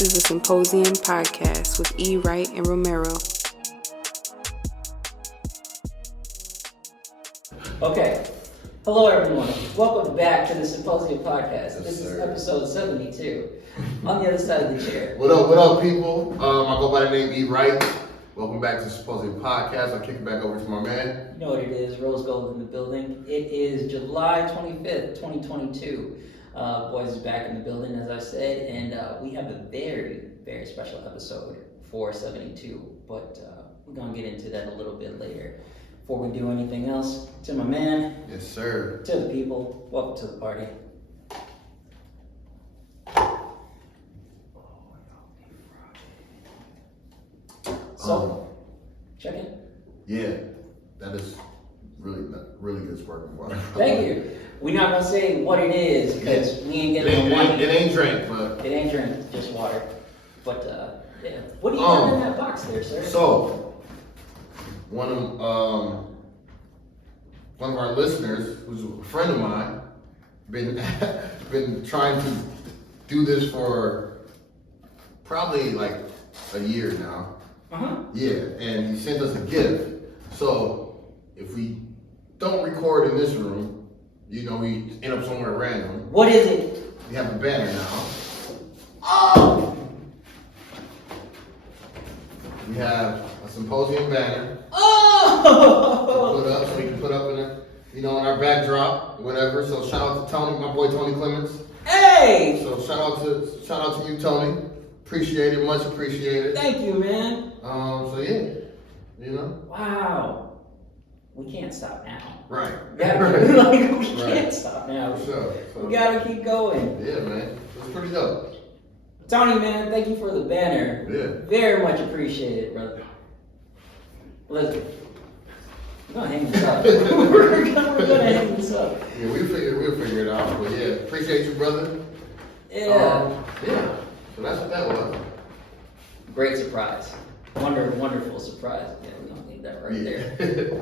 This is the Symposium podcast with E. Wright and Romero. Okay. Hello, everyone. Welcome back to the Symposium podcast. This is episode 72. On the other side of the chair. What up, people? I go by the name E. Wright. Welcome back to the Symposium podcast. I'll kick it back over to my man. You know what it is, Rose Gold in the building. It is July 25th, 2022. Boys is back in the building, as I said, and we have a very, very special episode for 72, but we're going to get into that a little bit later. Before we do anything else, to my man. Yes, sir. To the people, welcome to the party. So, check in. Yeah, that is really good sparkling water. Thank you. We're not gonna say what it is because we ain't getting no money. It ain't drink, but it ain't drink, just water. But yeah, what do you have in that box there, sir? So, one of our listeners, who's a friend of mine, been trying to do this for probably like a year now. Yeah, and he sent us a gift. So if we don't record in this room, you know, we end up somewhere random. What is it? We have a banner now. Oh! We have a Symposium banner. Oh! Put up so we can put up in a, you know, in our backdrop, whatever. So shout out to Tony, my boy Tony Clements. Hey! So shout out to you, Tony. Appreciate it, much appreciated. Thank you, man. So yeah, you know. Wow. We can't stop now. Right. We can't stop now. For sure. So, We gotta keep going. yeah, man. It's pretty dope. Tony, man, thank you for the banner. Yeah. Very much appreciated, brother. Listen, we're gonna hang this up. we're gonna hang this up. Yeah, we'll figure it out. But yeah, appreciate you, brother. Yeah. Yeah. So that's what that was. Great surprise. Wonderful surprise. Yeah, we're gonna leave that right there. there.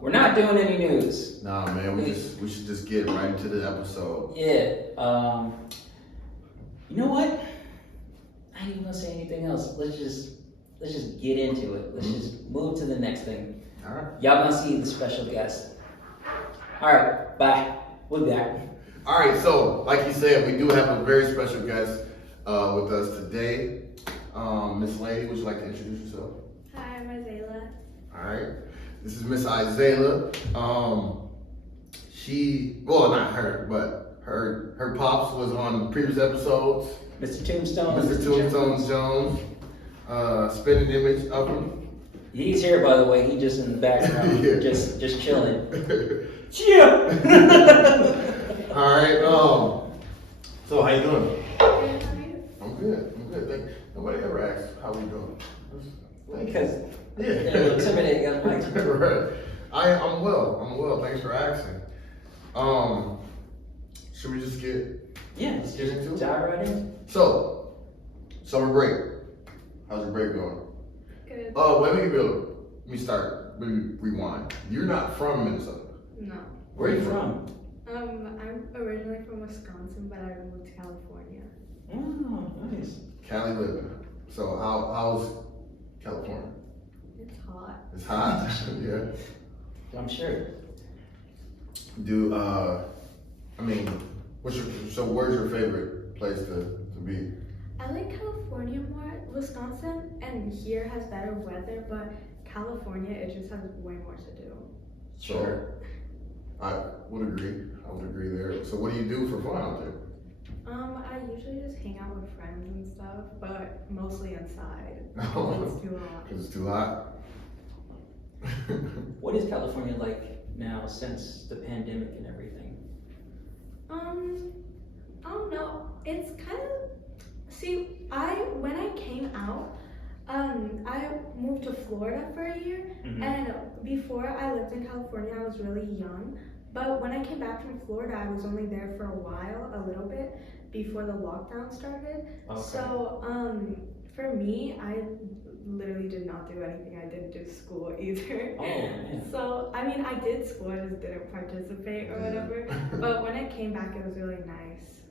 We're not doing any news. Nah, man, we should just get right into the episode. Yeah. You know what? I ain't even gonna say anything else. Let's just get into it. Let's just move to the next thing. All right. Y'all gonna see the special guest. All right, bye. We'll be back. All right. So, like you said, we do have a very special guest with us today. Miss Lady, would you like to introduce yourself? Hi, I'm Isaiah. All right. This is Miss Isaiah. Well, not her, but her pops was on previous episodes. Mr. Tombstone. Mr. Tombstone Jones. Spitting image of him. He's here, by the way. He just in the background, Yeah. just chilling. Cheer. All right. So how you doing? How are you? I'm good. Nobody ever asks how we doing. Because Yeah. they're intimidating on mics. Right. I'm well. Thanks for asking. Should we just get Yeah, get into it? dive right in. So, summer break. How's your break going? Good. Let me start. Let me rewind. You're not from Minnesota. No. Where are you from? I'm originally from Wisconsin, but I moved to California. Oh, nice. Cali living. So how's California? It's hot. It's hot. Yeah. I'm sure. Where's your favorite place to be? I like California more. Wisconsin and here has better weather, but California, it just has way more to do. Sure. I would agree there. So what do you do for fun out there? I usually just hang out with friends and stuff, but mostly inside. Oh. It's too hot. Because it's too hot? What is California like now since the pandemic and everything? I don't know. It's kind of, when I came out, I moved to Florida for a year, and before I lived in California, I was really young. But when I came back from Florida, I was only there for a while, a little bit, before the lockdown started. Okay. So, for me, I literally did not do anything. I didn't do school either. Oh, man. So, I mean, I did school, I just didn't participate or whatever. But when I came back, it was really nice.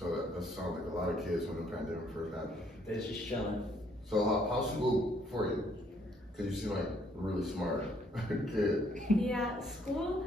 So that sounds like a lot of kids when the pandemic first happened. They're just chilling. So how's school for you? Cause you seem like a really smart kid. Yeah, school.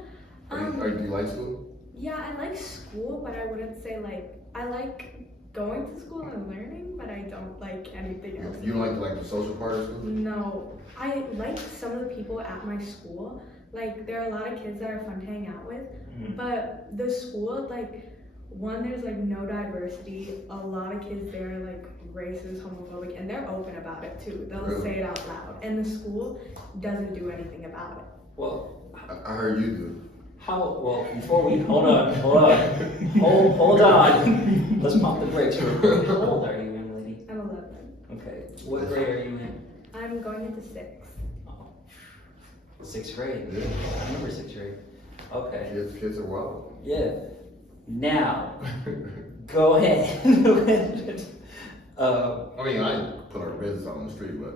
Do you like school? Yeah, I like school, but I wouldn't say like I like going to school and learning, but I don't like anything else. You don't like the social part of school? No, I like some of the people at my school. Like there are a lot of kids that are fun to hang out with, but the school, like one, there's like no diversity. A lot of kids there are like racist, homophobic, and they're open about it too. They'll Really? say it out loud, and the school doesn't do anything about it. Well, I heard you do. before we, hold on. Hold on. Let's pump the brakes real quick. How old are you, young lady? I'm 11. Okay, what grade are you in? I'm going into 6th. Oh, 6th grade. Yeah. I remember 6th grade. Okay. Kids are wild. Yeah. Now, go ahead. I mean, I put our business out on the street, but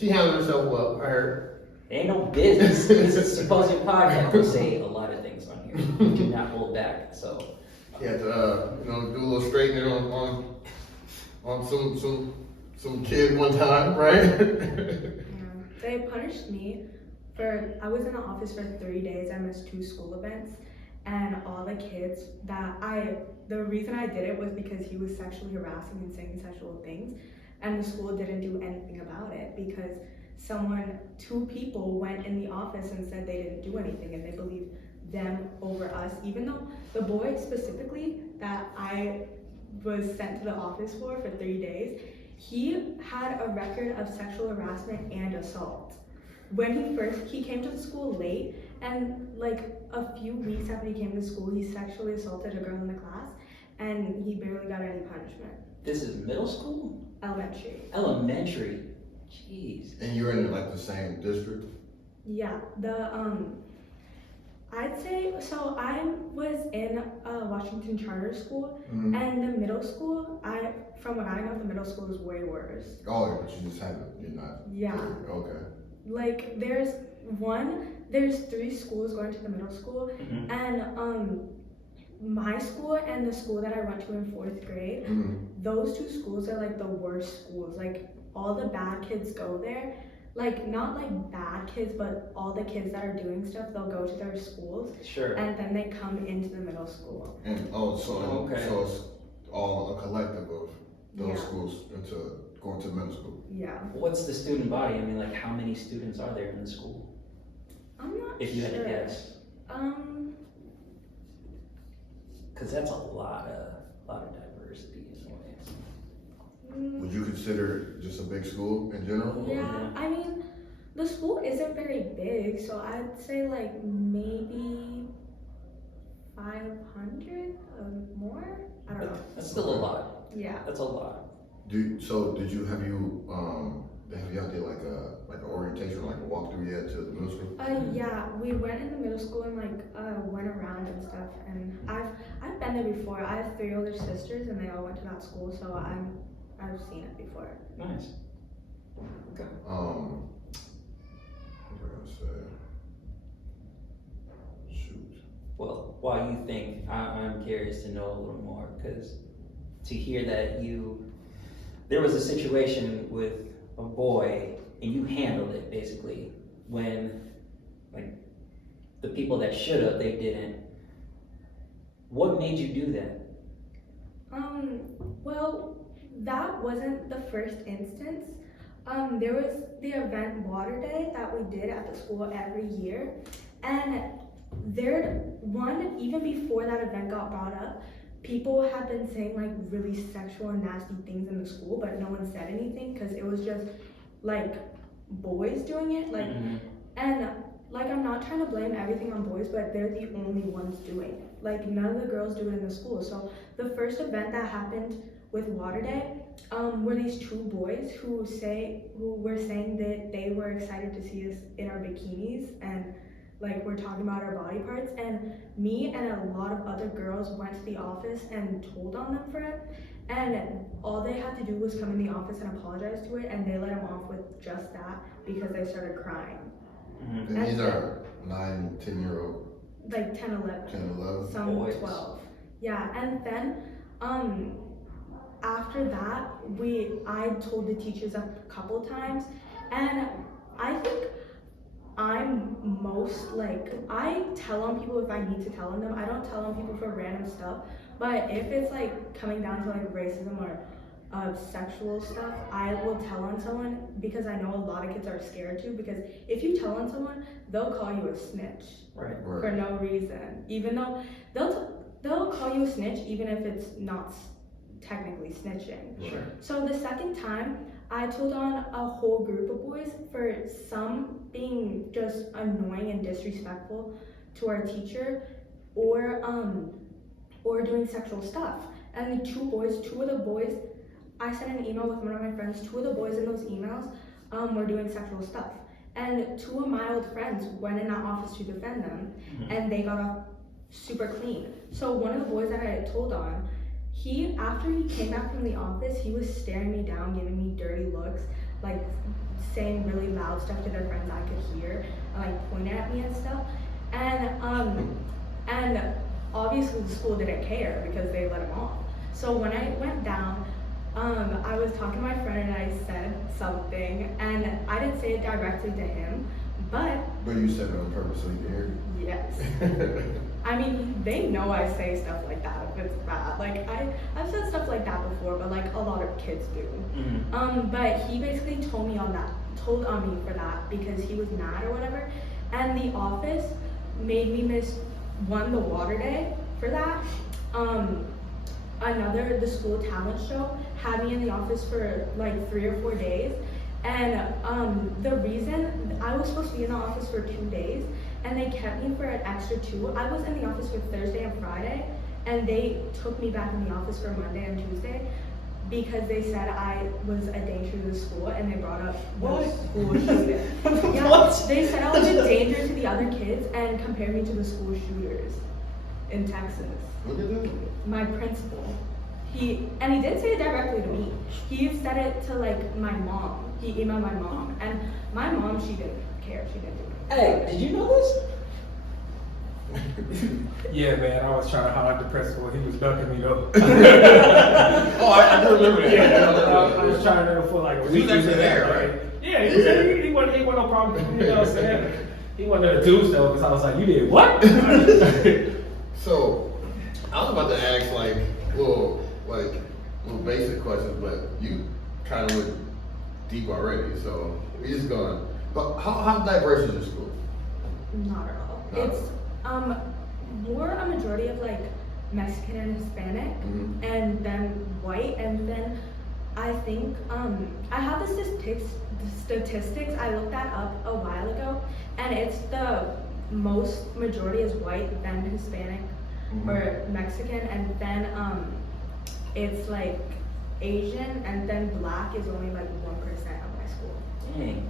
she handled herself well. I heard. Ain't no business. This is a Symposium podcast. We say a lot of things on here. We do not hold back. So. You had to, do a little straightening on some kid one time, right? They punished me I was in the office for 3 days. I missed 2 school events, and all the kids the reason I did it was because he was sexually harassing and saying sexual things, and the school didn't do anything about it because 2 people went in the office and said they didn't do anything, and they believed them over us, even though the boy specifically that I was sent to the office for 3 days, he had a record of sexual harassment and assault. When he came to the school late, and like a few weeks after he came to school, he sexually assaulted a girl in the class, and he barely got any punishment. This is middle school? Elementary. Elementary. Jeez. And you're in like the same district? Yeah, I'd say, so I was in Washington Charter School, and the middle school, from what I know, the middle school is way worse. Oh, but you just haven't, you're not. Yeah. Okay. Like, there's 3 schools going to the middle school, and my school and the school that I went to in 4th grade, those 2 schools are like the worst schools. Like, all the bad kids go there. Like, not like bad kids, but all the kids that are doing stuff, they'll go to their schools. Sure. And then they come into the middle school. And so it's all a collective of those schools into going to middle school. Yeah. What's the student body? I mean, like, how many students are there in the school? I'm not If you had to guess. Because that's a lot of diversity in ways. Would you consider it just a big school in general? Yeah, I mean, the school isn't very big, so I'd say like maybe 500 or more. I don't know. That's still a lot. Yeah. That's a lot. Have you did like an orientation, like a walkthrough yet to the middle school? Yeah, we went in the middle school and went around and stuff, and I've been there before. I have 3 older sisters, and they all went to that school, so I've seen it before. Nice. Okay. What was I gonna say? Shoot. Well, while you think, I'm curious to know a little more, because to hear that there was a situation with a boy and you handled it basically when like the people that should have, they didn't. What made you do that? Well, that wasn't the first instance. There was the event Water Day that we did at the school every year, and even before that event got brought up, people had been saying like really sexual and nasty things in the school, but no one said anything because it was just like boys doing it, like, and like I'm not trying to blame everything on boys, but they're the only ones doing it. Like none of the girls do it in the school. So the first event that happened with Water Day were these 2 boys who were saying that they were excited to see us in our bikinis and like we're talking about our body parts, and me and a lot of other girls went to the office and told on them for it, and all they had to do was come in the office and apologize to it, and they let them off with just that because they started crying. And these are 9, 10-year-old. Like 10, 11. 10, 11. Some boys. 12. Yeah, and then after that, I told the teachers a couple times, and I think I'm most like, I tell on people if I need to tell on them. I don't tell on people for random stuff, but if it's like coming down to like racism or sexual stuff, I will tell on someone because I know a lot of kids are scared to, because if you tell on someone, they'll call you a snitch for no reason, even though they'll call you a snitch even if it's not technically snitching. Sure. So the second time, I told on a whole group of boys for some being just annoying and disrespectful to our teacher, or doing sexual stuff. And two of the boys, I sent an email with one of my friends. Two of the boys in those emails were doing sexual stuff, and two of my old friends went in that office to defend them, and they got off super clean. So one of the boys that I told on, after he came back from the office, he was staring me down, giving me dirty looks, like saying really loud stuff to their friends I could hear, and like pointing at me and stuff. And obviously the school didn't care because they let him off. So when I went down, I was talking to my friend and I said something, and I didn't say it directly to him, but you said it on purpose so he could hear you. Yes. I mean, they know I say stuff like that if it's bad. Like, I've said stuff like that before, but like a lot of kids do. But he basically told on me for that because he was mad or whatever. And the office made me miss the water day for that. The school talent show had me in the office for like 3 or 4 days. And the reason I was supposed to be in the office for 2 days, and they kept me for an extra 2. I was in the office for Thursday and Friday, and they took me back in the office for Monday and Tuesday because they said I was a danger to the school, and they brought up the school shooter. Yeah, they said I was a danger to the other kids and compared me to the school shooters in Texas. Look at this. My principal. He didn't say it directly to me. He said it to like my mom. He emailed my mom, and my mom, she didn't care. She didn't do it. Hey, did you know this? Yeah, man, I was trying to holler at the principal. He was ducking me though. Oh, I do remember that. Yeah, I was trying to for like a week. He was actually there, right? Yeah, he wasn't no problem. You know what I'm saying? He wanted to do stuff because I was like, you did what? So, I was about to ask like little basic questions, but you kind of went deep already. So we just going. But how diverse is your school? Not at all. It's more a majority of like Mexican and Hispanic, and then white, and then I think I have the statistics. I looked that up a while ago, and it's the majority is white, then Hispanic or Mexican, and then it's like Asian, and then black is only like 1% of my school. Dang.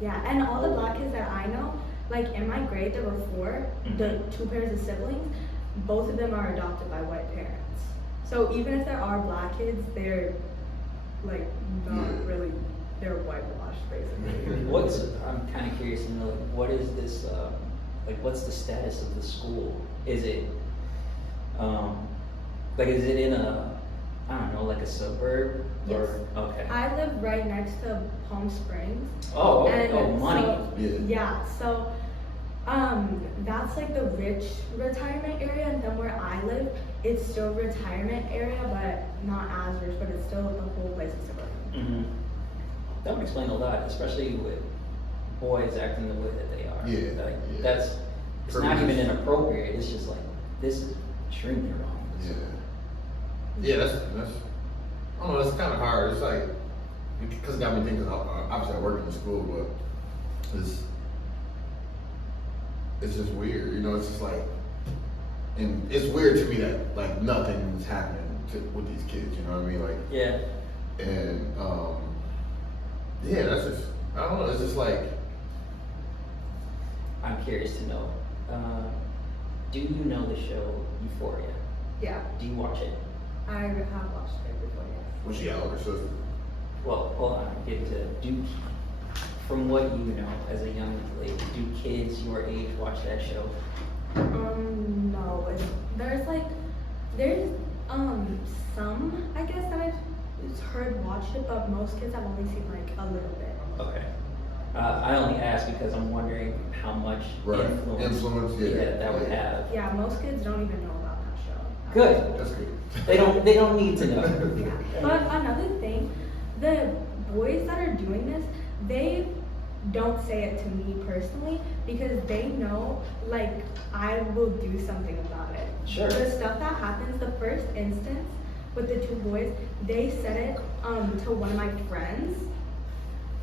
Yeah, and all the black kids that I know, like in my grade there were 4, the 2 pairs of siblings, both of them are adopted by white parents. So even if there are black kids, they're like not really, they're whitewashed basically. I'm kind of curious to know, like, what is this, what's the status of the school? Is it, is it in I don't know, like a suburb? Yes. Or, okay. I live right next to Palm Springs. Oh, And money. So, yeah, so that's like the rich retirement area, and then where I live, it's still retirement area, but not as rich, but it's still the whole place is suburban. That would explain a lot, especially with boys acting the way that they are. Yeah. That's, it's not even inappropriate, it's just like, this is extremely wrong. Yeah, that's I don't know, that's kind of hard. It's like, because it got me thinking, obviously I work in the school, but it's just weird, you know, it's just like, and it's weird to me that like nothing's happening with these kids, you know what I mean? Like, Yeah. and yeah, that's just, I don't know, it's just like, I'm curious to know, do you know the show Euphoria? Yeah, Do you watch it? I have watched it before, yes. was she out with her sister? Well, hold on, I'm getting to, from what you know as a young lady, do kids your age watch that show? No. There's some, I guess, that I've heard watched it, but most kids I've only seen like a little bit. Okay. I only ask because I'm wondering how much influence that would have. Yeah, most kids don't even know about that show. Good. That's good. They don't need to know. Yeah. But another thing, the boys that are doing this, they don't say it to me personally because they know like I will do something about it. Sure. The stuff that happens, the first instance with the two boys, they said it to one of my friends.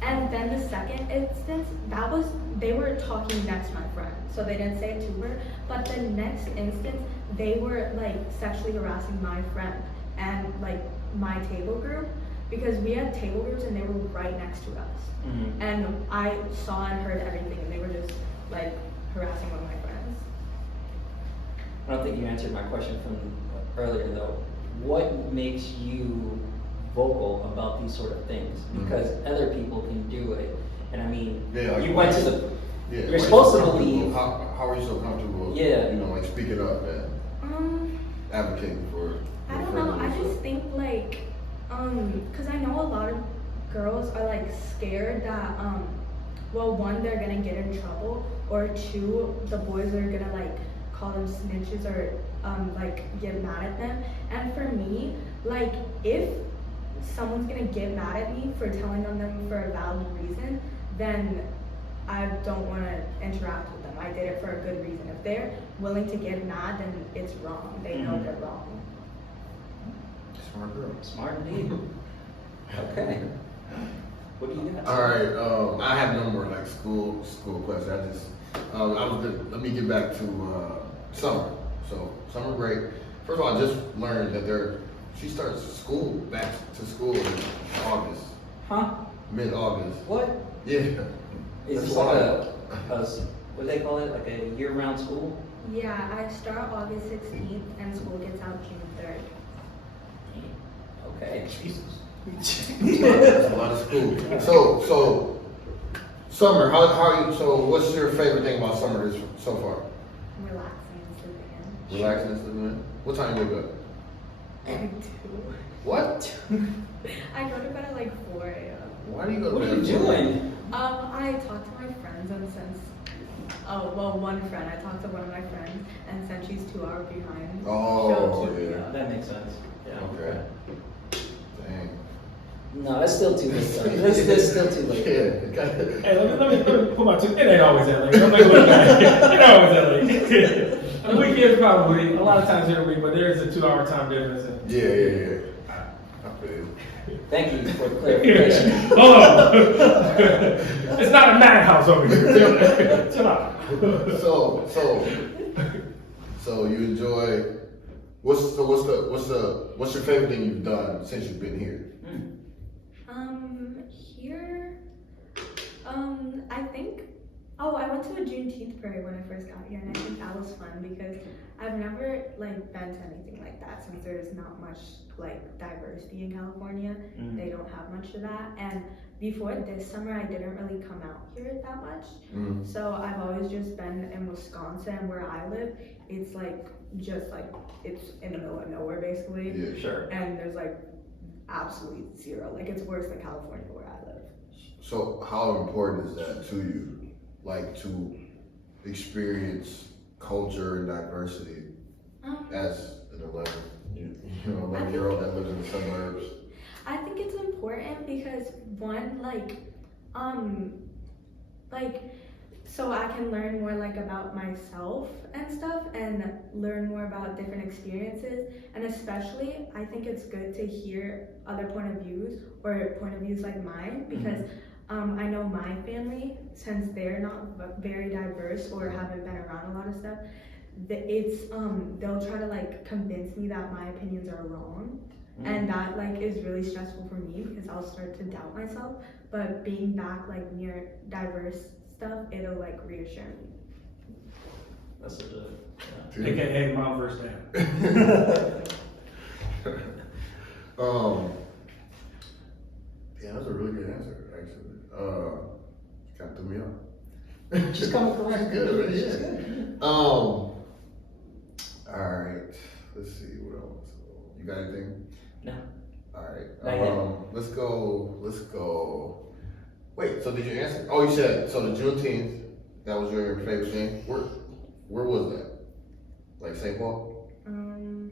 And then the second instance, they were talking next to my friend, so they didn't say it to her. But the next instance, they were like sexually harassing my friend and like my table group because we had table groups and they were right next to us. Mm-hmm. And I saw and heard everything, and they were just like harassing one of my friends. I don't think you answered my question from earlier though. What makes you vocal about these sort of things? Because other people can do it, and I mean, you went to the. You're supposed to believe. How are you so comfortable? Yeah. You know, like speaking up and advocating for. I don't know. I just think like, cause I know a lot of girls are like scared that well, one, they're gonna get in trouble, or two, the boys are gonna like call them snitches or like get mad at them. And for me, like if someone's gonna get mad at me for telling on them for a valid reason, then I don't want to interact with them. I did it for a good reason. If they're willing to get mad, then it's wrong. They know they're wrong. Smart girl. Smart indeed. Okay. What do you got? All right. I have no more like school questions. I just I was good. Let me get back to summer. So summer break. First of all, I just learned that she starts back to school in August. Huh? Mid-August. What? Yeah. Is That's this like what do they call it? Like a year-round school? Yeah, I start August 16th and school gets out June 3rd. Okay. Jesus. That's a lot of school. So summer. How are you? So what's your favorite thing about summer so far? Relaxing and sleeping in. Relaxing and sleeping in. What time you wake up? I do. What? I go to bed at like 4 a.m. Why do you go to What bed? are you doing? I talked to my friends and since, one friend, I talked to one of my friends and since she's 2 hours behind, Oh, she'll keep me yeah. up. That makes sense. Yeah. Okay. Dang. No, that's still too late. That's still too late. Yeah. Hey, let me put my two. It ain't always that late. Don't make it look bad. It ain't always that late. On the weekends, probably. A lot of times during the week, but there is a 2-hour time difference. Yeah. I feel you. Thank you for the clarification. Hold on. It's not a madhouse over here. Chill out. So you enjoy. What's your favorite thing you've done since you've been here? Here, I think, I went to a Juneteenth parade when I first got here, and I think that was fun because I've never like been to anything like that since there's not much like diversity in California. They don't have much of that, and before this summer I didn't really come out here that much. So I've always just been in Wisconsin where I live. It's like just like it's in the middle of nowhere basically. Yeah. Sure. And there's like absolutely zero. Like it's worse than California where I live. So how important is that to you, like to experience culture and diversity as an 11-year-old that lives in the suburbs? I think it's important because one, so I can learn more like about myself and stuff and learn more about different experiences. And especially, I think it's good to hear other point of views or point of views like mine because I know my family, since they're not very diverse or haven't been around a lot of stuff, they'll try to like convince me that my opinions are wrong. And that like is really stressful for me because I'll start to doubt myself. But being back like near diverse stuff, it'll like reassure me. That's such a AKA mom versus dad. Yeah, that's a really good answer, actually. Kind of threw me off. She's coming correct. Good, right? She's Yeah. good. Alright, let's see what else. You got anything? No. Alright, Not yet. let's go. Wait, so did you answer? Oh, you said, so the Juneteenth, that was your favorite thing? Where was that? Like St. Paul? I don't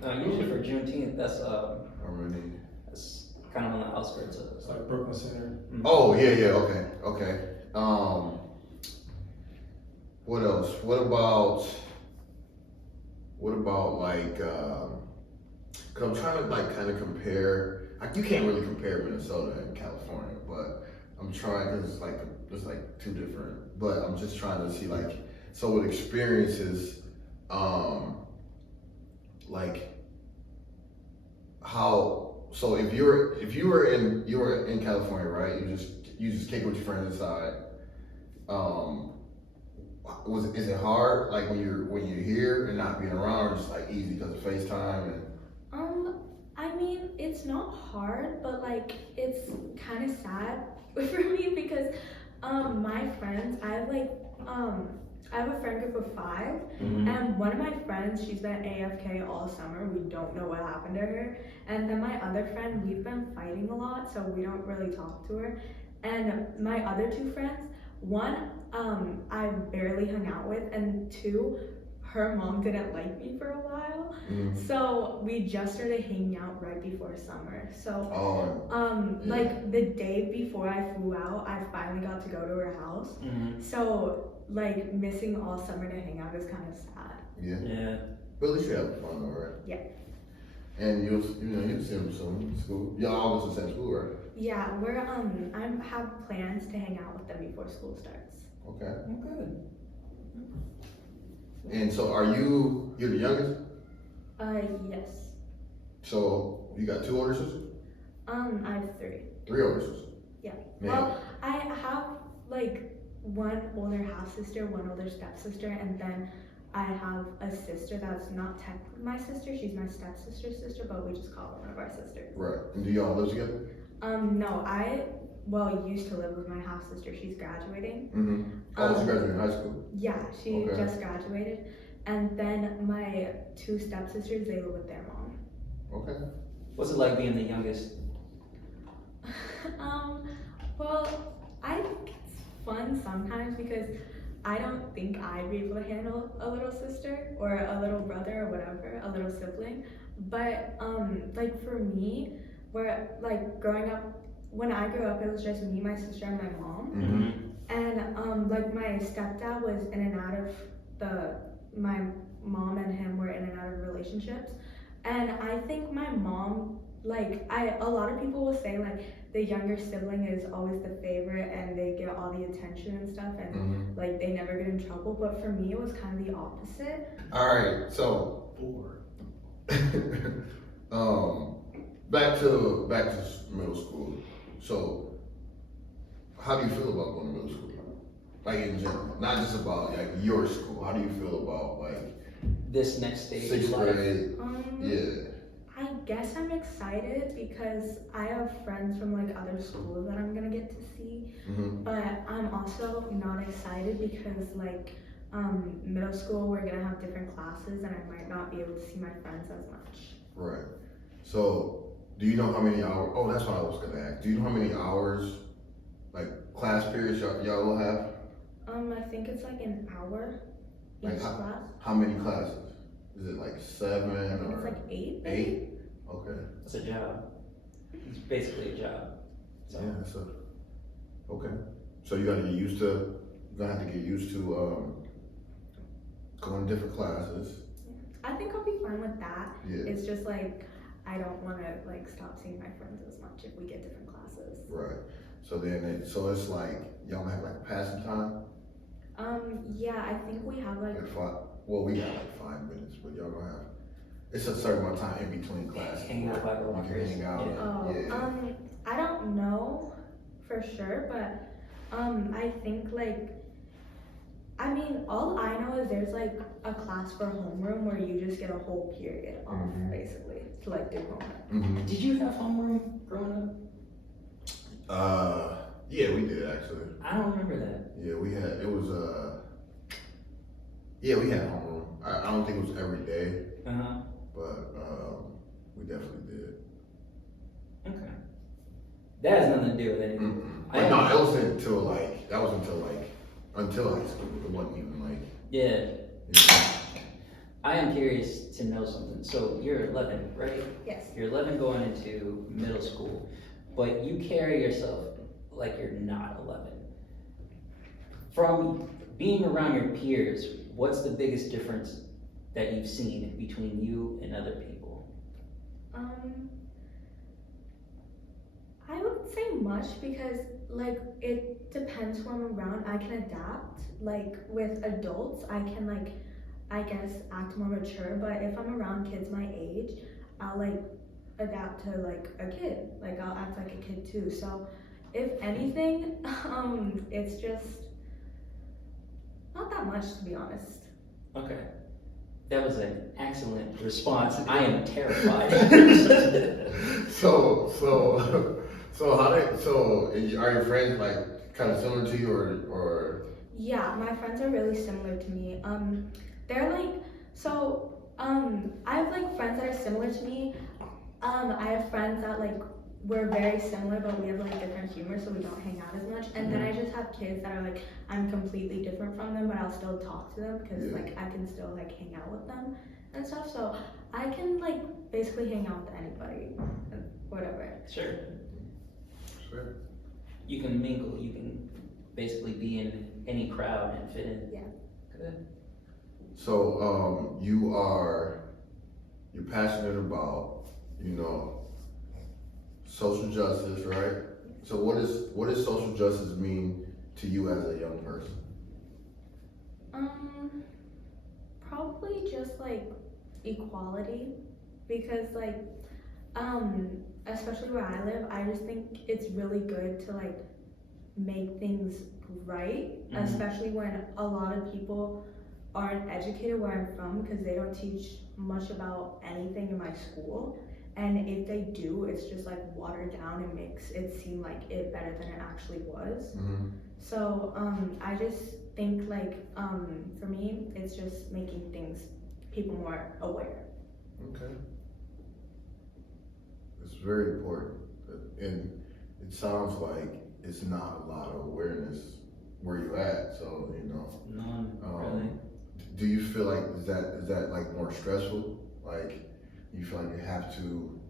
know. Usually for Juneteenth, that's Already. that's kind of on the outskirts of It's like Brooklyn Center. Oh, yeah, okay. What else? What about like, cause I'm trying to like kind of compare, like you can't really compare Minnesota and California, but I'm trying, cause it's like two different, but I'm just trying to see like, so with experiences, like how, so if you were in California, right? You just kick with your friends inside. Is it hard like when you're here and not being around, or just like easy because of FaceTime and? I mean, it's not hard, but like it's kind of sad for me because my friends, I have a friend group of 5, and one of my friends, she's been AFK all summer. We don't know what happened to her. And then my other friend, we've been fighting a lot, so we don't really talk to her. And my other 2 friends, one, I barely hung out with, and 2, her mom didn't like me for a while. So we just started hanging out right before summer. So, like the day before I flew out, I finally got to go to her house. So, like missing all summer to hang out is kind of sad. Yeah. But at least you're having fun though, right? Yeah. And you'll see them soon in school. Y'all all go to the same school, right? Yeah, I have plans to hang out with them before school starts. Okay. Oh, good. And so you're the youngest? Yes. So you got 2 older sisters? I have 3. 3 older sisters? Yeah. Man. Well, I have like one older half sister, one older stepsister, and then I have a sister that's not technically my sister. She's my stepsister's sister, but we just call her one of our sisters. Right. And do y'all live together? No, I used to live with my half sister. She's graduating. Oh, she graduated high school? Yeah, she Okay. just graduated. And then my 2 stepsisters, they live with their mom. Okay. What's it like being the youngest? Well, I think it's fun sometimes because I don't think I'd be able to handle a little sister or a little brother or whatever, a little sibling. But like for me, where like growing up, when I grew up, it was just me, my sister, and my mom. And like my stepdad was in and out of my mom and him were in and out of relationships. And I think my mom, like a lot of people will say like the younger sibling is always the favorite and they get all the attention and stuff and like they never get in trouble. But for me, it was kind of the opposite. All right. So, back to middle school. So, how do you feel about going to middle school? Like in general, not just about like your school. How do you feel about like This next stage 6th of life? grade? Yeah. I guess I'm excited because I have friends from like other schools that I'm gonna get to see. But I'm also not excited because like middle school we're gonna have different classes and I might not be able to see my friends as much. Right. So, do you know how many hours? Oh, that's what I was gonna ask. Do you know how many hours, like class periods y'all will have? I think it's like an hour each Like class. How many classes? Is it like 7 I think or it's like 8. 8? Okay. It's a job. It's basically a job. So. Yeah, that's okay. So you're gonna have to get used to going to different classes. I think I'll be fine with that. Yeah. It's just like I don't want to like stop seeing my friends as much if we get different classes. Right. So so it's like y'all have like a passing time. Yeah, I think we have like. Like 5. Well, we got like 5 minutes, but y'all gonna have. It's a certain amount of time in between classes. Hang out by the You can lockers. hang out. Oh, I don't know for sure, but I think like. I mean, all I know is there's like a class for homeroom where you just get a whole period off, basically, to like do homework. Did you have homeroom growing up? Yeah, we did actually. I don't remember that. Yeah, we had. It was we had homeroom. I don't think it was every day, Uh-huh. but we definitely did. Okay. That has nothing to do with anything. Mm-mm. But no, that wasn't until until high school. It wasn't even like. Yeah. Yeah. I am curious to know something. So you're 11, right? Yes. You're 11 going into middle school, but you carry yourself like you're not 11. From being around your peers, what's the biggest difference that you've seen between you and other people? I wouldn't say much because like it depends who I'm around. I can adapt. Like with adults, I can like I guess act more mature, but if I'm around kids my age, I'll like adapt to like a kid. Like I'll act like a kid too. So if anything, it's just not that much to be honest. Okay. That was an excellent response. I am terrified. Are your friends like kind of similar to you or? Yeah, my friends are really similar to me. They're like I have like friends that are similar to me. I have friends that like we're very similar, but we have like different humor, so we don't hang out as much. And then I just have kids that are like I'm completely different from them, but I'll still talk to them because like I can still like hang out with them and stuff. So I can like basically hang out with anybody, whatever. Sure. Sure. You can mingle. You can basically be in any crowd and fit in. Yeah. Good. So you're passionate about, social justice, right? So what does social justice mean to you as a young person? Probably just like equality, because like especially where I live, I just think it's really good to like make things right, especially when a lot of people aren't educated where I'm from, because they don't teach much about anything in my school, and if they do, it's just like watered down and makes it seem like it better than it actually was. So I just think like for me it's just making people more aware. Okay. It's very important, and it sounds like it's not a lot of awareness where you're at, so None, really. Do you feel like is that like more stressful? Like you feel like you have to do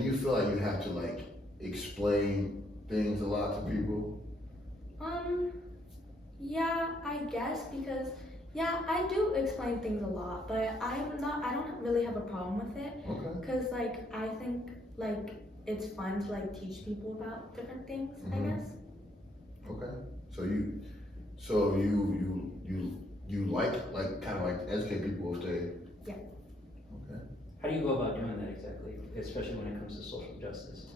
you feel like you have to like explain things a lot to people? Yeah, I guess, because I do explain things a lot, but I don't really have a problem with it. Okay. Because like I think like it's fun to like teach people about different things, I guess. Okay. So you like kind of like educate people if they. Yeah. Okay. How do you go about doing that exactly, especially when it comes to social justice?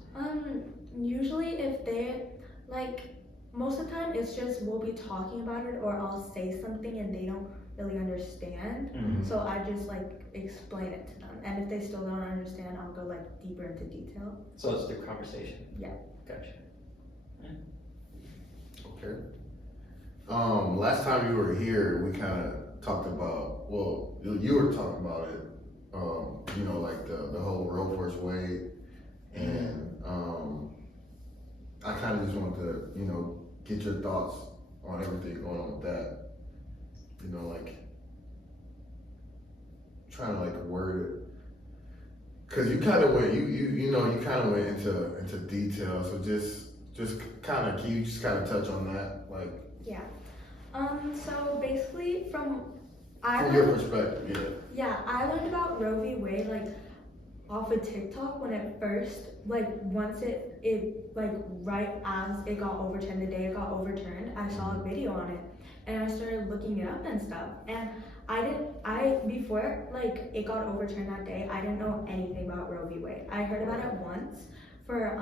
Usually if they like, most of the time it's just we'll be talking about it, or I'll say something and they don't really understand. So I just like explain it to them, and if they still don't understand, I'll go like deeper into detail. So it's through conversation? Yeah. Gotcha. Okay. Last time you were here, we kind of talked about, you were talking about it, like the whole Roe vs. Wade, and I kind of just wanted to, get your thoughts on everything going on with that. Like trying to like word it, because you kind of went, you kind of went into detail. So just kind of, can you just kind of touch on that, like? Yeah. So basically from your perspective, I learned about Roe v. Wade like off of TikTok when it first, like once it like right as it got overturned, the day it got overturned, I saw a video on it and I started looking it up and stuff. And before like it got overturned that day, I didn't know anything about Roe v. Wade. I heard about it once for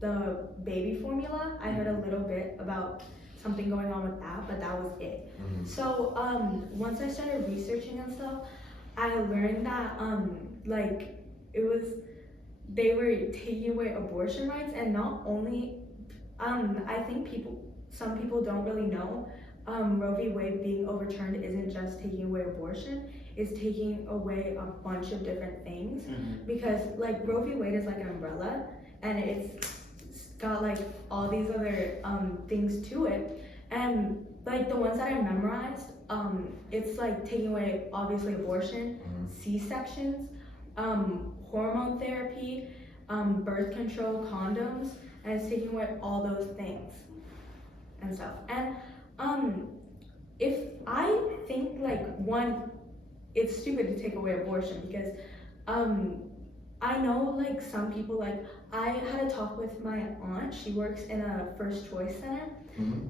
the baby formula. I heard a little bit about something going on with that, but that was it. So once I started researching and stuff, I learned that like they were taking away abortion rights, and not only I think some people don't really know, Roe v. Wade being overturned isn't just taking away abortion, it's taking away a bunch of different things. Because like Roe v. Wade is like an umbrella, and it's got like all these other things to it. And like the ones that I memorized, it's like taking away obviously abortion, C-sections, hormone therapy, birth control, condoms, and it's taking away all those things and stuff. And if I think like one, it's stupid to take away abortion because I know like some people, like I had a talk with my aunt, she works in a first choice center,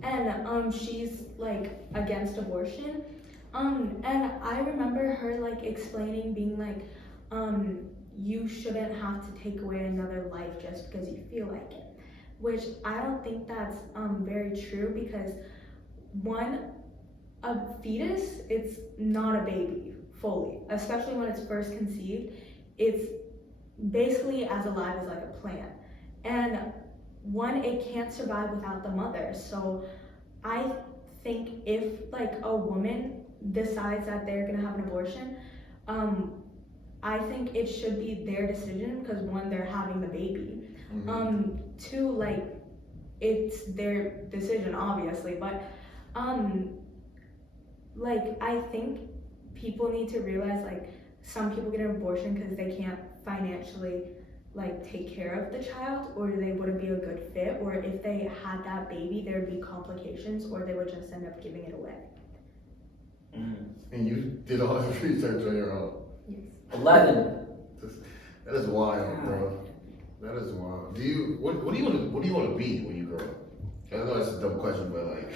and she's like against abortion, and I remember her like explaining, being like, you shouldn't have to take away another life just because you feel like it, which I don't think that's very true, because one, a fetus, it's not a baby fully, especially when it's first conceived. It's basically as alive as like a plant, and one, it can't survive without the mother. So I think if like a woman decides that they're gonna have an abortion, I think it should be their decision, because one, they're having the baby, two, like it's their decision obviously, but like I think people need to realize, like, some people get an abortion because they can't financially like take care of the child, or they wouldn't be a good fit, or if they had that baby there would be complications, or they would just end up giving it away. And you did all this research on your own? Yes. 11. That is wild, bro. That is wild. What do you want to be when you grow up? I know it's a dumb question, but like.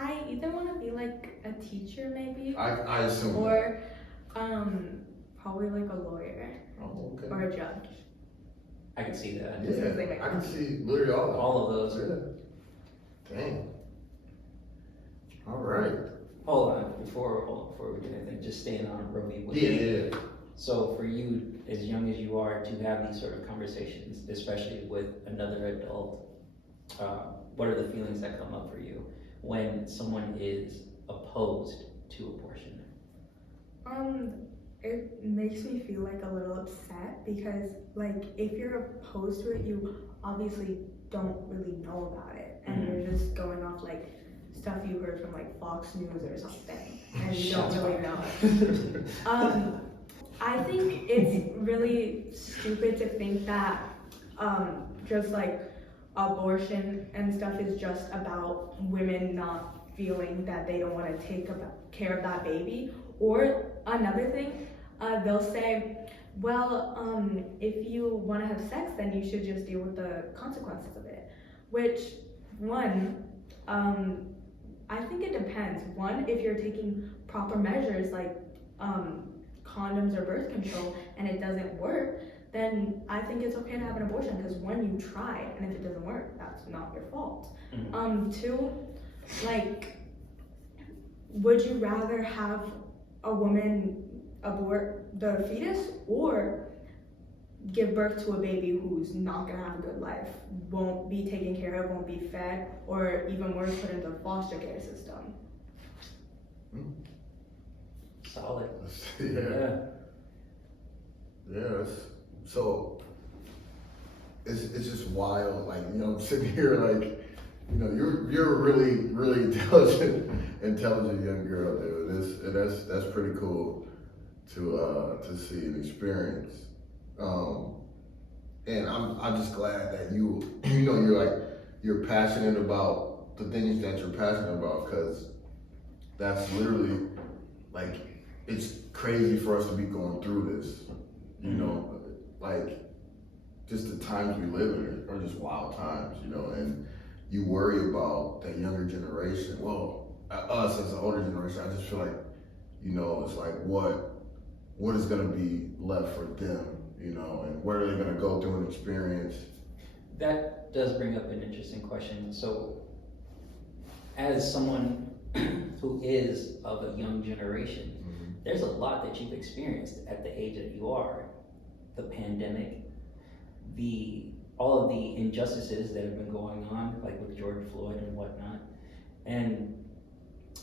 I either want to be like a teacher, maybe. I assume. Or, probably like a lawyer. Oh, okay. Or a judge. I can see that. Yeah, I can see literally all of them. All of those. Yeah. Dang. All right. Hold on, before we do anything, just staying on Roe v. Wade. Yeah. So for you, as young as you are, to have these sort of conversations, especially with another adult, what are the feelings that come up for you when someone is opposed to abortion? It makes me feel like a little upset, because like if you're opposed to it, you obviously don't really know about it, and you're just going off like stuff you heard from like Fox News or something, and you don't really know. I think it's really stupid to think that just like abortion and stuff is just about women not feeling that they don't want to take care of that baby. Or another thing, they'll say, well, if you want to have sex, then you should just deal with the consequences of it. Which, one, I think it depends. One, if you're taking proper measures like condoms or birth control and it doesn't work, then I think it's okay to have an abortion, because one, you tried, and if it doesn't work, that's not your fault. Two, like, would you rather have a woman abort the fetus, or give birth to a baby who's not gonna have a good life, won't be taken care of, won't be fed, or even worse, put into the foster care system? Solid. Yeah. Yes. So it's just wild. Like, you know, I'm sitting here like, you know, you're a really intelligent young girl, dude. That's pretty cool to see and experience. And I'm just glad that you're passionate about the things that you're passionate about, because that's literally like, it's crazy for us to be going through this, you know, like just the times we live in are just wild times, you know, and you worry about that younger generation. Well, us as an older generation, I just feel like, you know, it's like what is gonna be left for them, you know, and where are they gonna go through an experience? That does bring up an interesting question. So, as someone who is of a young generation, there's a lot that you've experienced at the age that you are. The pandemic, all of the injustices that have been going on, like with George Floyd and whatnot. And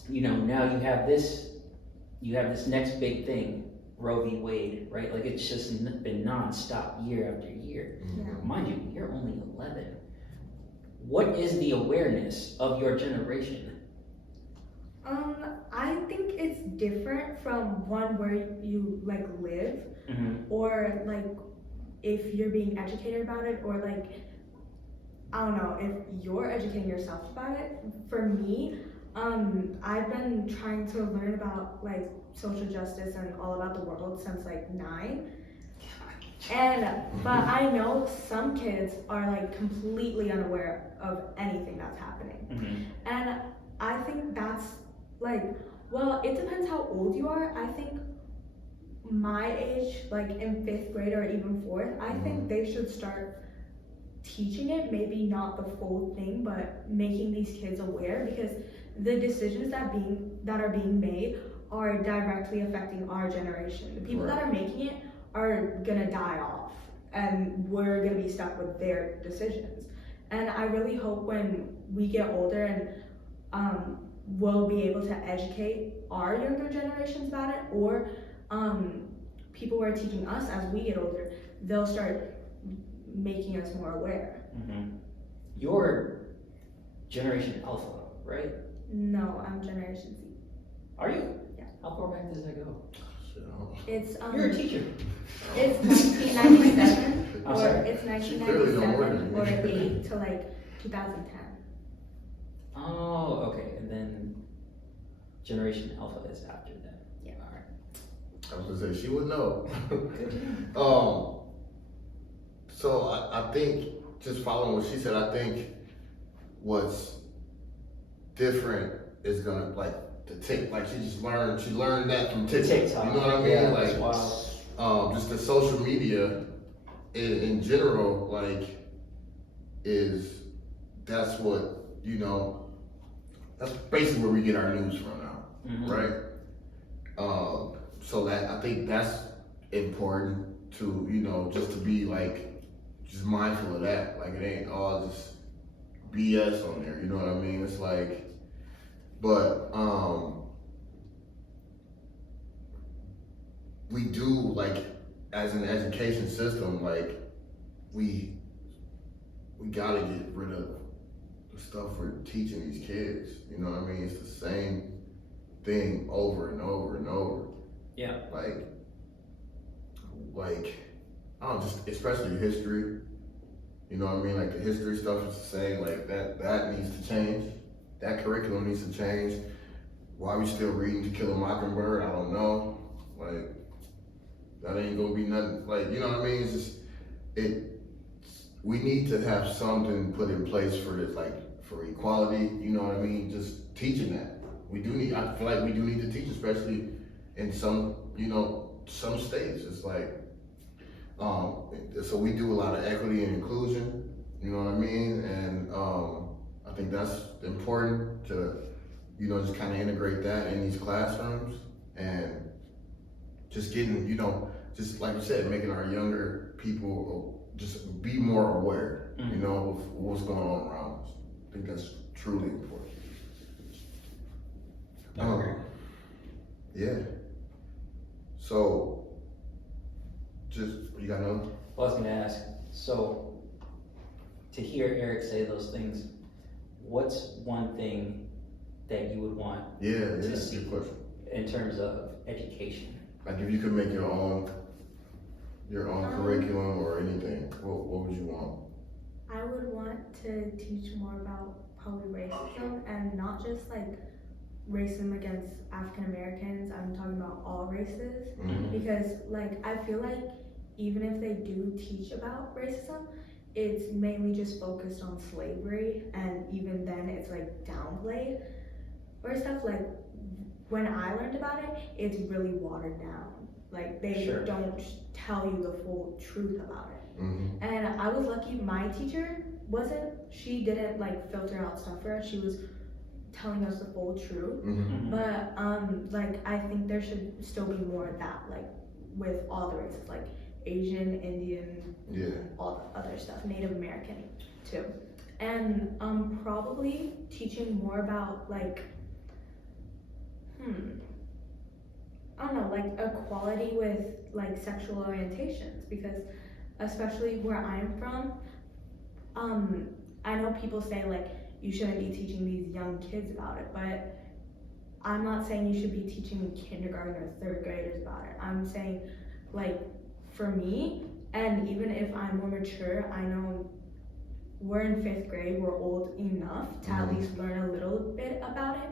now you have this next big thing, Roe v. Wade, right? Like it's just been nonstop year after year. Mhm. Mind you, you're only 11. What is the awareness of your generation? I think it's different from one where you like live, or like if you're being educated about it, or like I don't know if you're educating yourself about it. For me, I've been trying to learn about like social justice and all about the world since like 9. But I know some kids are like completely unaware of anything that's happening. And I think that's like, well, it depends how old you are. I think my age, like in 5th grade or even 4th, I think they should start teaching it, maybe not the full thing, but making these kids aware, because the decisions that are being made are directly affecting our generation. The people that are making it are gonna die off, and we're gonna be stuck with their decisions. And I really hope when we get older and we'll be able to educate our younger generations about it, or people who are teaching us as we get older, they'll start making us more aware. You're Generation Alpha, right? No, I'm Generation Z. Are you? Yeah. How far back does that go? It's You're a teacher. It's 1997, I'm or sorry? it's She clearly don't work 1997 with or me. 8 to like 2010. Oh, okay. And then Generation Alpha is after that. Yeah. All right. I was gonna say she would know. Good. So I think, just following what she said, I think what's different is gonna like the tick, like she learned that from TikTok. You know what I mean? Yeah, like that's wild. just the social media in general, like that's what, that's basically where we get our news from now, right? So that I think that's important to, just to be like, just mindful of that. Like it ain't all just BS on there, you know what I mean? It's like, but we do, like, as an education system, like we gotta get rid of the stuff we're teaching these kids. You know what I mean? It's the same thing over and over and over. Yeah. Like I don't know, just especially history. You know what I mean? Like the history stuff is the same. Like that needs to change. That curriculum needs to change. Why we still reading To Kill a Mockingbird? I don't know. Like that ain't gonna be nothing. Like, you know what I mean? It's just we need to have something put in place for this, like for equality. You know what I mean? Just teaching that. I feel like we do need to teach, especially in some states. It's like, so we do a lot of equity and inclusion, you know what I mean? And I think that's important to, just kind of integrate that in these classrooms, and just getting, just like you said, making our younger people just be more aware, of what's going on around us. I think that's truly important. I agree. Yeah. So, you got another? Well, I was going to ask, so to hear Eric say those things, what's one thing that you would want to to see see in terms of education? Like if you could make your own curriculum or anything, what would you want? I would want to teach more about probably racism, and not just like racism against African Americans. I'm talking about all races, because like I feel like even if they do teach about racism, it's mainly just focused on slavery, and even then it's like downplayed or stuff. Like when I learned about it, it's really watered down. Like they don't tell you the full truth about it. And I was lucky my teacher she didn't like filter out stuff for us. She was telling us the full truth. But like I think there should still be more of that, like with all the races, like Asian, Indian, all the other stuff, Native American too. and probably teaching more about like, I don't know, like equality with like sexual orientations, because especially where I'm from, I know people say like you shouldn't be teaching these young kids about it, but I'm not saying you should be teaching kindergarten or third graders about it. I'm saying like for me, and even if I'm more mature, I know we're in 5th grade, we're old enough to at least learn a little bit about it.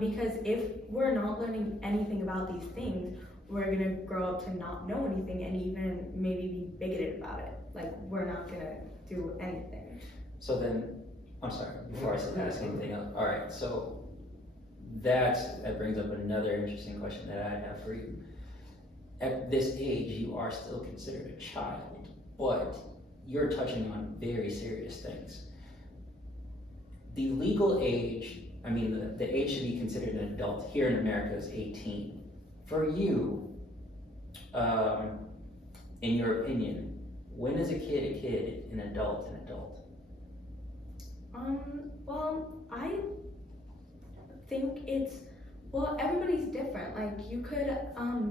Because if we're not learning anything about these things, we're gonna grow up to not know anything and even maybe be bigoted about it. Like we're not gonna do anything. So then, I'm sorry, before I ask anything else. All right, so that brings up another interesting question that I have for you. At this age, you are still considered a child, but you're touching on very serious things. The legal age, I mean, the age to be considered an adult here in America is 18. For you, in your opinion, when is a kid, an adult, an adult? Well, I think everybody's different. Like you could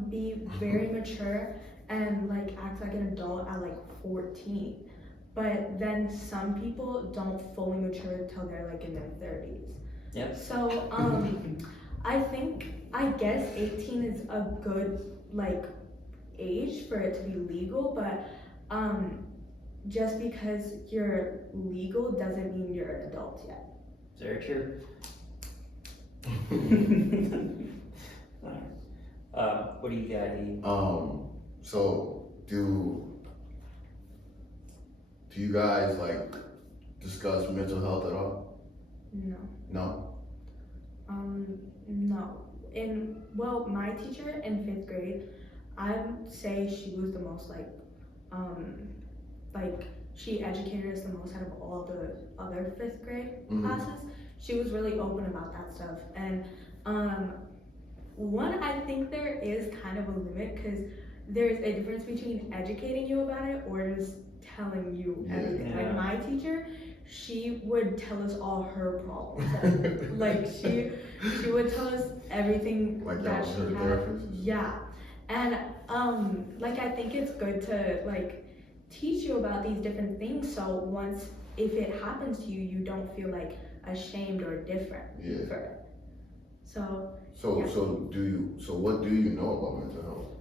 be very mature and like act like an adult at like 14, but then some people don't fully mature until they're like in their 30s. Yep. So I guess 18 is a good like age for it to be legal, but just because you're legal doesn't mean you're an adult yet. Very true. What do you got, E? So do you guys like discuss mental health at all? No. No? No. Well, my teacher in 5th grade, I would say she was the most like she educated us the most out of all the other 5th grade classes. She was really open about that stuff. And I think there is kind of a limit, because there's a difference between educating you about it or just telling you everything. Yeah. Like my teacher, she would tell us all her problems. And, like she would tell us everything Like that y'all she was her had. therapist? Yeah. And like I think it's good to like teach you about these different things, so if it happens to you, you don't feel like ashamed or different for it. So what do you know about mental health?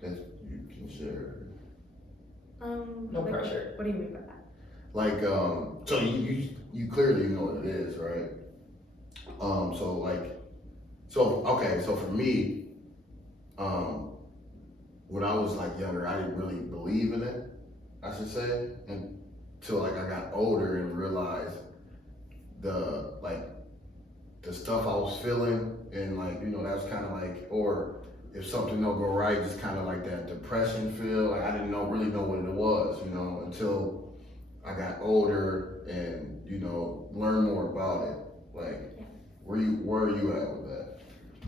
That you can share. No like, pressure. What do you mean by that? Like, so you clearly know what it is, right? So for me, when I was like younger, I didn't really believe in it, I should say, until like I got older and realized the stuff I was feeling, and like, you know, that was kind of like, or if something don't go right, just kind of like that depression feel. Like I didn't really know what it was, you know, until I got older and, you know, learn more about it. Like, where are you at with that?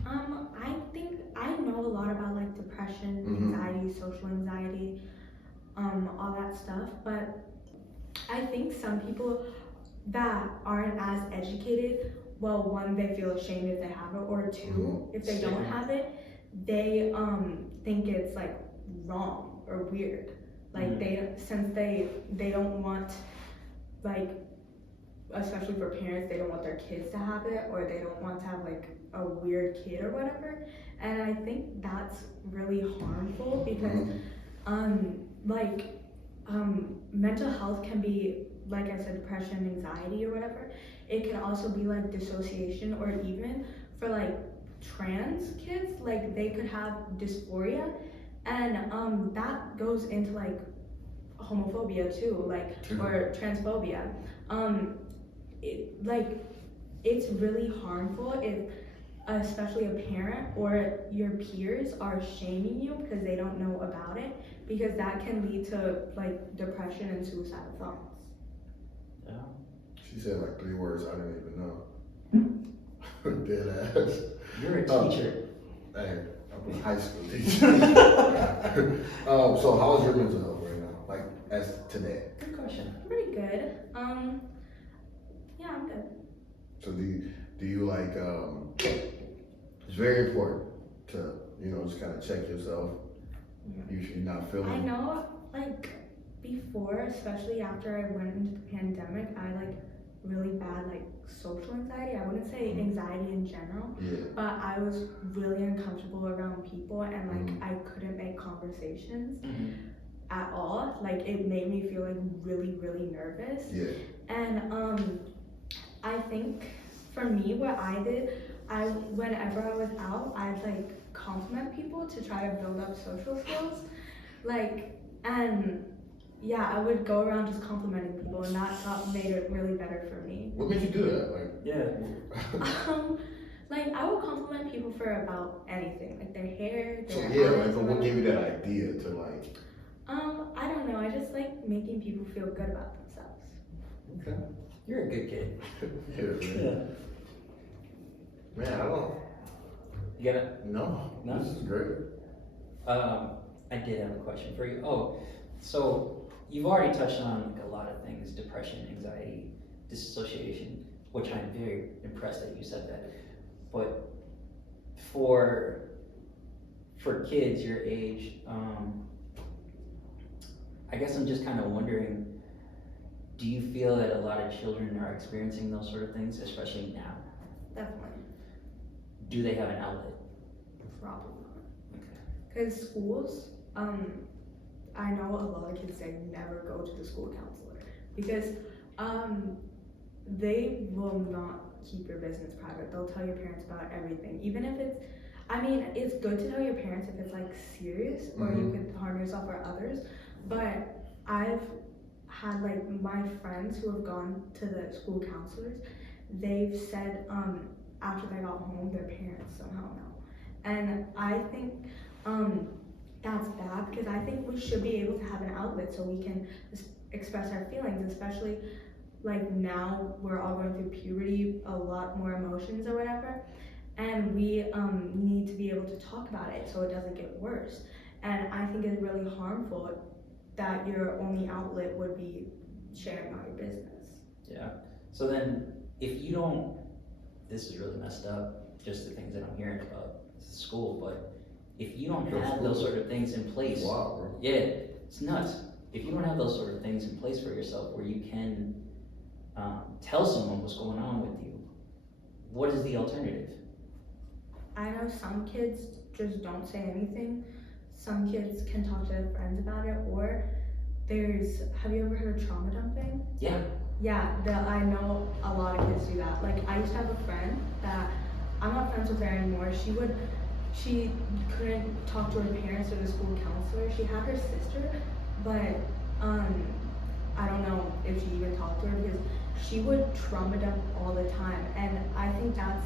I think I know a lot about like depression, anxiety, social anxiety, all that stuff, but I think some people that aren't as educated, well, one, they feel ashamed if they have it, or two, if they don't have it, they think it's like wrong or weird. Like since they don't want, like, especially for parents, they don't want their kids to have it, or they don't want to have like a weird kid or whatever. And I think that's really harmful, because mental health can be, like I said, depression, anxiety, or whatever. It can also be like dissociation, or even for like trans kids, like they could have dysphoria, and that goes into like homophobia too, like, or transphobia. It's really harmful if especially a parent or your peers are shaming you because they don't know about it, because that can lead to like depression and suicidal thoughts. Yeah. She said like 3 words I didn't even know. Dead ass. You're a teacher. Hey, I'm a high school teacher. So how's your mental health right now? Like as today? Good question. Pretty good. of. So do you like, it's very important to, just kind of check yourself. You're not feeling. I know, like, before, especially after I went into the pandemic, I like really bad like social anxiety. I wouldn't say anxiety in general, but I was really uncomfortable around people and like I couldn't make conversations at all. Like it made me feel like really, really nervous. And I think for me, what I did, whenever I was out, I'd like compliment people to try to build up social skills. Yeah, I would go around just complimenting people, and that made it really better for me. What made you do that? Like I would compliment people for about anything, like their hair, their eyes. But what gave you that idea to like? I don't know. I just like making people feel good about themselves. Okay. You're a good kid. Man, I don't. You got it? No. This is great. I did have a question for you. So you've already touched on like a lot of things: depression, anxiety, disassociation, which I'm very impressed that you said that. But for kids your age, I guess I'm just kind of wondering, do you feel that a lot of children are experiencing those sort of things, especially now? Definitely. Do they have an outlet? Probably. Okay. Because schools, I know a lot of kids say never go to the school counselor because they will not keep your business private. They'll tell your parents about everything, even if it's good to tell your parents if it's like serious or you could harm yourself or others. But I've had like my friends who have gone to the school counselors, they've said after they got home, their parents somehow know. And I think that's bad because I think we should be able to have an outlet so we can express our feelings, especially like now we're all going through puberty, a lot more emotions or whatever, and we need to be able to talk about it so it doesn't get worse. And I think it's really harmful that your only outlet would be sharing all your business. Yeah. So then, if you don't, this is really messed up, just the things that I'm hearing about school, but if you don't have those sort of things in place, Wow, bro. yeah, it's nuts. If you don't have those sort of things in place for yourself where you can tell someone what's going on with you, what is the alternative? I know some kids just don't say anything. Some kids can talk to their friends about it, or have you ever heard of trauma dumping? Yeah. Yeah, I know a lot of kids do that. Like I used to have a friend that I'm not friends with her anymore. She couldn't talk to her parents or the school counselor. She had her sister, but I don't know if she even talked to her because she would trauma dump all the time. And I think that's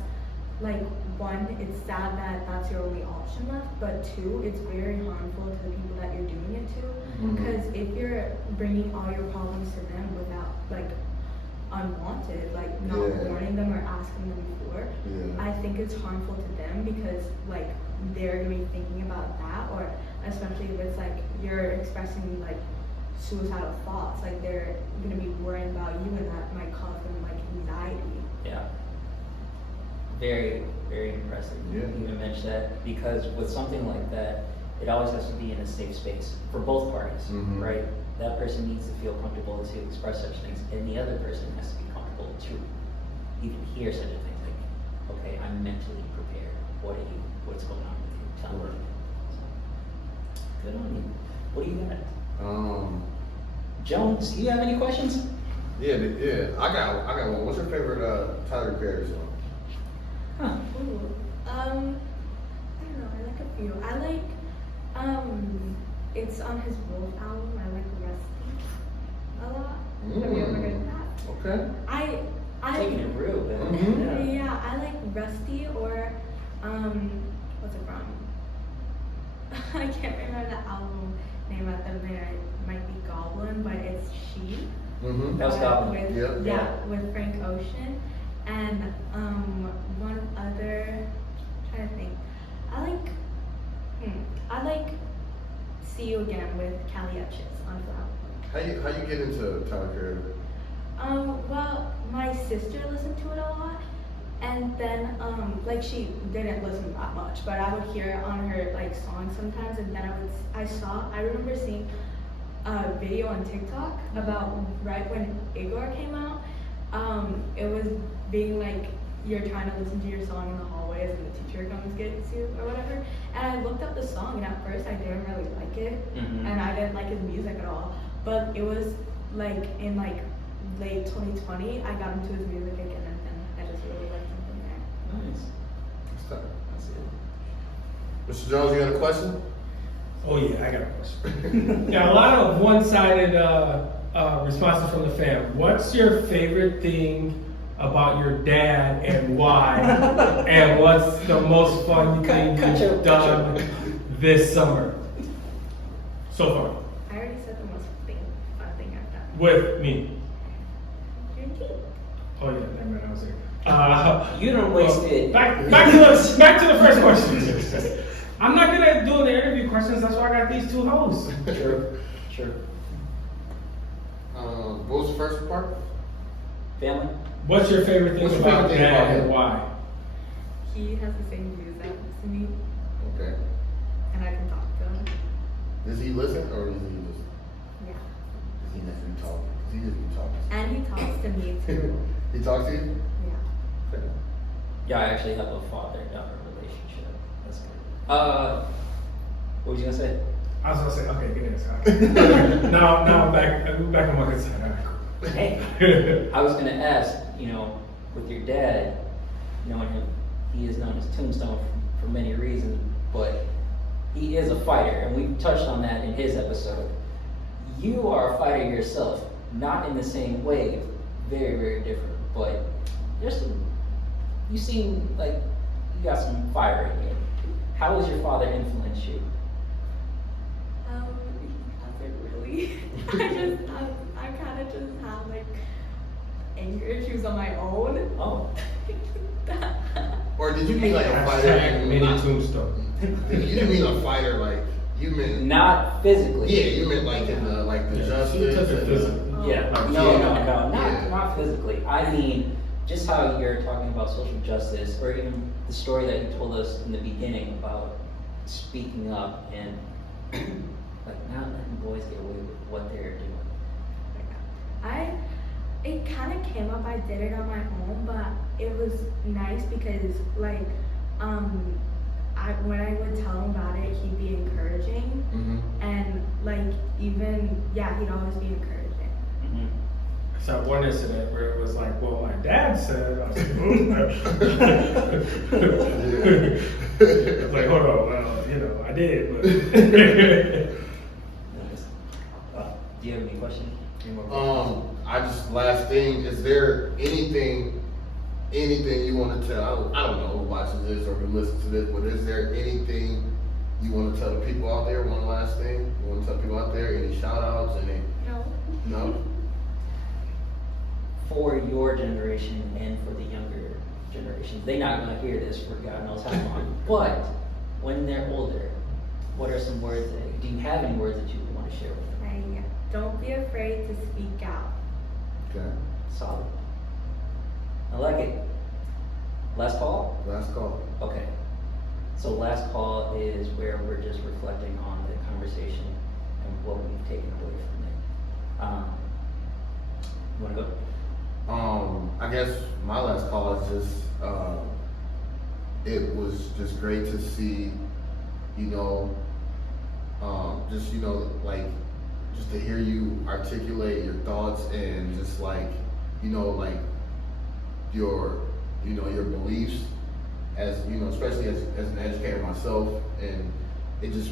like, one, it's sad that that's your only option left, but two, it's very harmful to the people that you're doing it to. Because if you're bringing all your problems to them without like unwanted, like not warning them or asking them before, I think it's harmful to them because like they're gonna be thinking about that, or especially if it's like you're expressing like suicidal thoughts, like they're gonna be worrying about you and that might cause them like anxiety. Yeah. Very, very impressive. Yeah. You even mentioned that because with something like that, it always has to be in a safe space for both parties, right? That person needs to feel comfortable to express such things, and the other person has to be comfortable to even hear such a thing. Like, okay, I'm mentally prepared. What's going on with you? Tell me. So, good on you. What do you got? Jones, do you have any questions? Yeah. I got one. What's your favorite Tyler Perry song? Huh. Ooh, I don't know, I like a few. I like, it's on his Wolf album, I like Rusty a lot. Have you ever heard of that? Okay. I Taking it real, man. yeah, I like Rusty or, what's it from? I can't remember the album name at the minute. It might be Goblin, but it's She. That was Goblin. With Frank Ocean. And one other, I'm trying to think. I like See You Again with Callie Etches on the album. How you get into Tyler Perry? Well, my sister listened to it a lot, and then like she didn't listen that much, but I would hear it on her like songs sometimes, and then I remember seeing a video on TikTok about right when Igor came out. It was being like you're trying to listen to your song in the hallways and the teacher comes gets you or whatever. And I looked up the song, and at first I didn't really like it, and I didn't like his music at all. But it was like in like late 2020, I got into his music again, and then I just really liked him from there. Nice. That's it. Mr. Jones, you got a question? Oh yeah, I got a question. Yeah, a lot of one-sided responses from the fam. What's your favorite thing about your dad and why? And what's the most fun thing you've done this summer so far? I already said the most fun thing I've done. With me. Your teeth. Oh yeah, never mind, I was there. You don't waste it. Back to the first question. I'm not good at doing the interview questions. That's why I got these two hosts. Sure. What was the first part? Family? What's your favorite thing What's your about favorite thing about dad him? and why? He has the same views as me, Okay. and I can talk to him. Does he listen or does he listen? Yeah. Does he listen to talk? Does he just be talking? And he talks to me too. He talks to you? Yeah. Okay. Yeah, I actually have a father-daughter relationship. That's good. What was you gonna say? I was gonna say, okay, good answer. now I'm back on my good side. All right, cool. Hey, I was gonna ask, with your dad, knowing him, he is known as Tombstone for many reasons, but he is a fighter, and we touched on that in his episode. You are a fighter yourself, not in the same way, very, very different, but you seem like you got some fire in you. How has your father influenced you? Hasn't really. I kind of just have like anger issues on my own. Oh. Or did you mean like a fighter? Hashtag mini tombstone. You didn't mean a fighter like you meant. Not physically. Yeah, you meant like in the Yeah, justice. she took it and physical. Yeah, Oh. no, Yeah. not physically. I mean, just how you're talking about social justice, or even the story that you told us in the beginning about speaking up and like not letting boys get away with what they're doing. It kind of came up. I did it on my own, but it was nice because like when I would tell him about it, he'd be encouraging, and like he'd always be encouraging. Mm-hmm. So one incident where it was like, well, my dad said, I was like, hold on, well, I did, but. Do you have any questions? Any more questions? Last thing, is there anything you want to tell? I don't know who watches this or who listens to this, but is there anything you want to tell the people out there? One last thing you want to tell people out there? Any shout outs? No? For your generation and for the younger generations, they're not going to hear this for God knows how long. But when they're older, what are some words do you have any words that you want to share with them? Don't be afraid to speak out. Okay. Solid. I like it. Last call? Last call. Okay. So last call is where we're just reflecting on the conversation and what we've taken away from it. You want to go? I guess my last call is just, it was just great to see, just to hear you articulate your thoughts and just your beliefs as, especially as an educator myself, and it just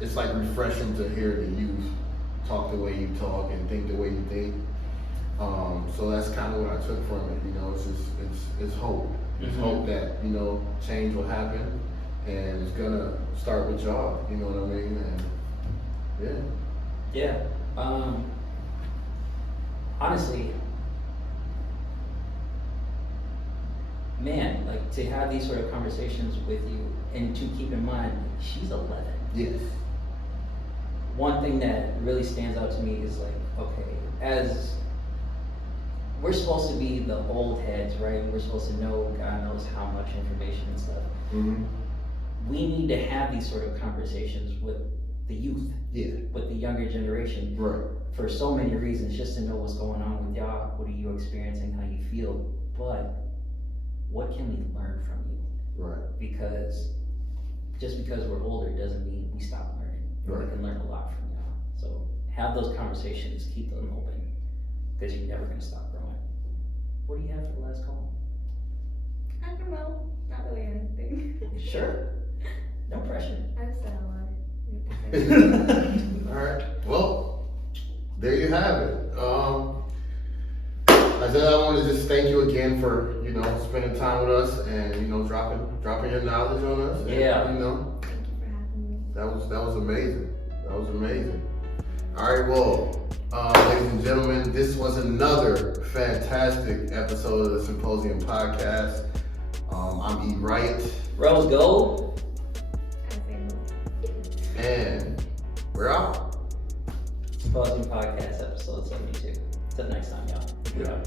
it's like refreshing to hear the youth talk the way you talk and think the way you think. So that's kind of what I took from it, it's just, it's hope. It's hope that, change will happen, and it's gonna start with y'all, you know what I mean? And Yeah. Honestly, man, like to have these sort of conversations with you, and to keep in mind, she's 11. yes. One thing that really stands out to me is like, okay, as we're supposed to be the old heads, right? We're supposed to know God knows how much information and stuff. Mm-hmm. We need to have these sort of conversations with the youth, Yeah. with the younger generation, Right. for so many reasons, just to know what's going on with y'all, what are you experiencing, how you feel, but what can we learn from you? Right. Because just because we're older doesn't mean we stop learning. Right. We can learn a lot from y'all. So have those conversations, keep them open, because you're never gonna stop growing. What do you have for the last call? I don't know. Not really anything. Sure. No pressure. I've said a lot. All right. Well, there you have it. I said I want to just thank you again for spending time with us and dropping your knowledge on us. And, Yeah. Thank you for having me. That was amazing. That was amazing. All right. Well, ladies and gentlemen, this was another fantastic episode of the Symposium podcast. I'm E. Wright. Rose Gold. I say no. And we're out. Symposium Podcast, episode 72. Till next time, y'all. Yeah.